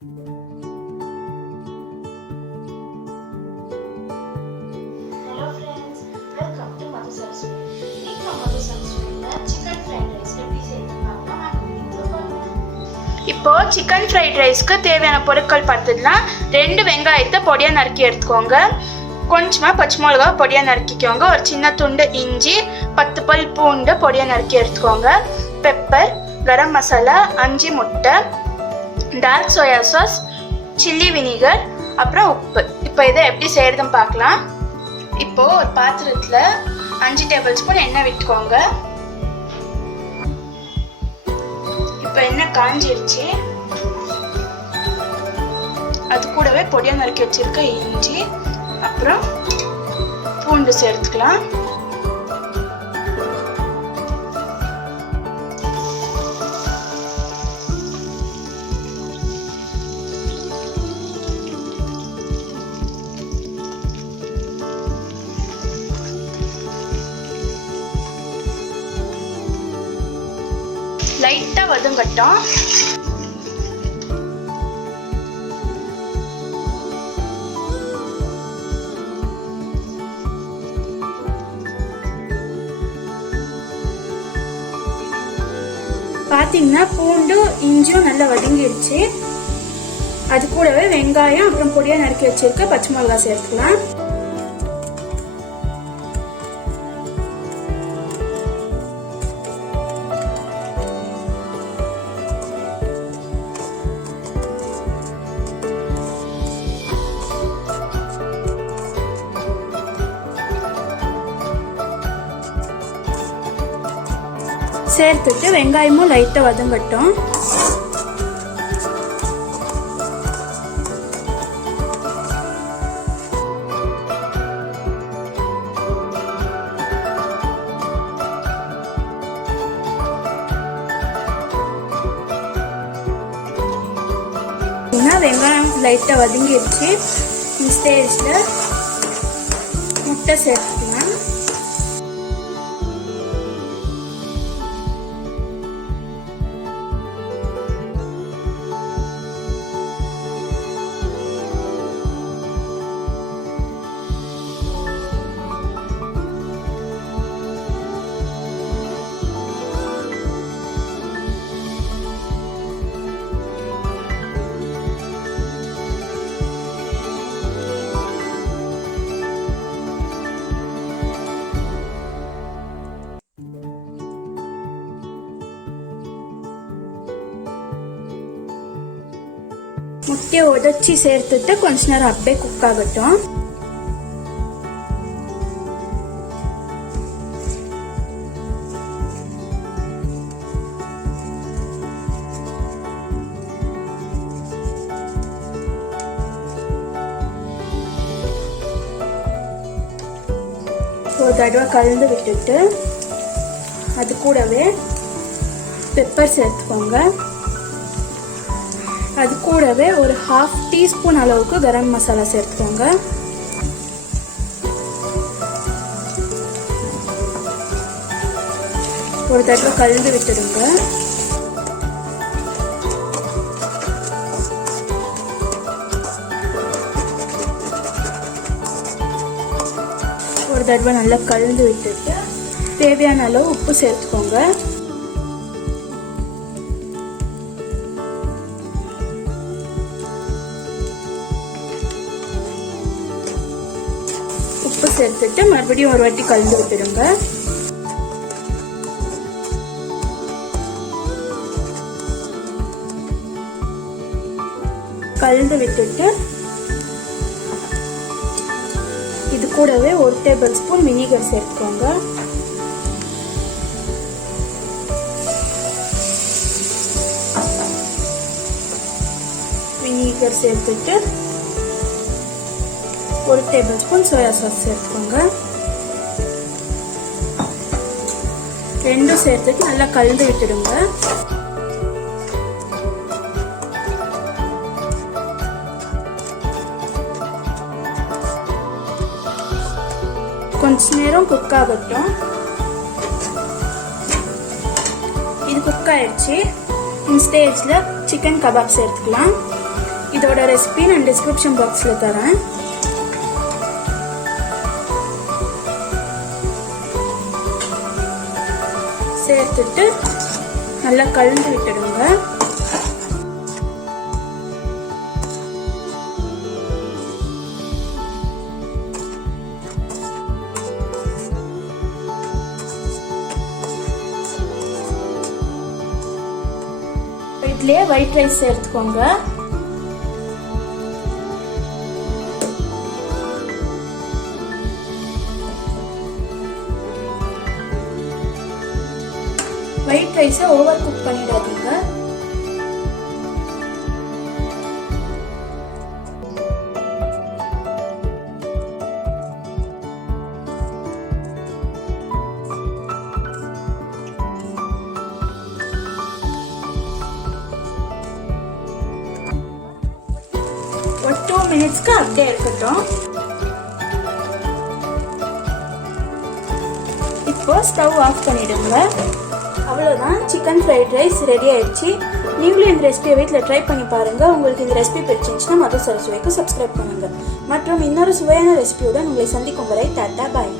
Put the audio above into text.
இப்போ chicken fried ரைஸ்க்கு தேவையான பொருட்கள் பார்த்துடலாம். 2 வெங்காயத்தை பொடியாக நறுக்கி எடுத்துக்கோங்க. கொஞ்சமாக பச்சை மிளகா பொடியாக நறுக்கிக்கோங்க. ஒரு சின்ன துண்டு இஞ்சி, 10 பல் பூண்டு பொடியாக நறுக்கி எடுத்துக்கோங்க. பெப்பர், கரம் மசாலா, 5 முட்டை, dark soya sauce, chilli vinegar, அப்புறம் உப்பு. இப்போ இதை எப்படி செய்யறதுன்னு பார்க்கலாம். இப்போ ஒரு பாத்திரத்தில் 5 டேபிள் ஸ்பூன் எண்ணெய் விட்டுக்கோங்க. இப்போ எண்ணெய் காஞ்சிருச்சு. அது கூடவே பொடியா நறுக்கி வச்சிருக்க இஞ்சி அப்புறம் பூண்டு சேர்த்துக்கலாம். லைட்டா வதங்கட்டும். பாத்தீங்கன்னா பூண்டு இஞ்சியும் நல்லா வதங்கிடுச்சு. அது கூடவே வெங்காயம் அப்புறம் பொடியா நறுக்கி வச்சிருக்க பச்சை மிளகாய் சேர்த்துக்கலாம். சேர்த்துட்டு வெங்காயமும் லைட்டா வதங்கட்டும். வெங்காயம் லைட்டா வதங்கிடுச்சு. இந்த ஸ்டேஜ்ல முட்டை சேர்த்துக்கலாம். முட்டையை உடைச்சி சேர்த்துட்டு கொஞ்ச நேரம் அப்படியே குக் ஆகட்டும். ஒரு தடவை கலந்து விட்டுட்டு அது கூடவே பெப்பர் சேர்த்துக்கோங்க. அது கூடவே ஒரு 1/2 டீஸ்பூன் அளவுக்கு கரம் மசாலா சேர்த்துக்கோங்க. ஒரு தடவை கலந்து விட்டுடுங்க. ஒரு தடவை நல்லா கலந்து விட்டுட்டு தேவையான அளவு உப்பு சேர்த்துக்கோங்க. உப்பு சேர்த்துட்டு மறுபடியும் ஒரு வாட்டி கலந்து விட்டுருங்க. கலந்து விட்டுட்டு இது கூடவே 1 டேபிள் ஸ்பூன் வினிகர் சேர்த்துக்கோங்க. வினிகர் சேர்த்துட்டு 1 டேபிள் ஸ்பூன் சோயா சாஸ் சேர்த்துக்கோங்க. ரெண்டும் சேர்த்துட்டு நல்லா கலந்து விட்டுடுங்க. கொஞ்ச நேரம் குக் ஆகட்டும். இது குக் ஆயிடுச்சு. இந்த ஸ்டேஜ்ல சிக்கன் கபாப் சேர்த்துக்கலாம். இதோட ரெசிபி நான் டிஸ்கிரிப்ஷன் பாக்ஸில் தரேன். சேர்த்துட்டு நல்லா கலந்து விட்டுடுங்க. வீட்லயே ஒயிட் ரைஸ் சேர்த்துக்கோங்க. ஒயிட் ரைஸை ஓவர் குக் பண்ணிடாதீங்க. ஒரு 2 மினிட்ஸ்க்கு அப்படியே இருக்கட்டும். இப்போ ஸ்டவ் ஆஃப் பண்ணிடுங்க. அவ்வளோதான், சிக்கன் ஃப்ரைட் ரைஸ் ரெடி ஆயிடுச்சு. நீங்களும் இந்த ரெசிபியை வீட்டில் ட்ரை பண்ணி பாருங்கள். உங்களுக்கு இந்த ரெசிபி பிடிச்சிருந்துச்சுன்னா மது சரசுவைக்கு சப்ஸ்கிரைப் பண்ணுங்கள். மற்றும் இன்னொரு சுவையான ரெசிபியுடன் உங்களை சந்திக்கும் வரை டாட்டா பாய்.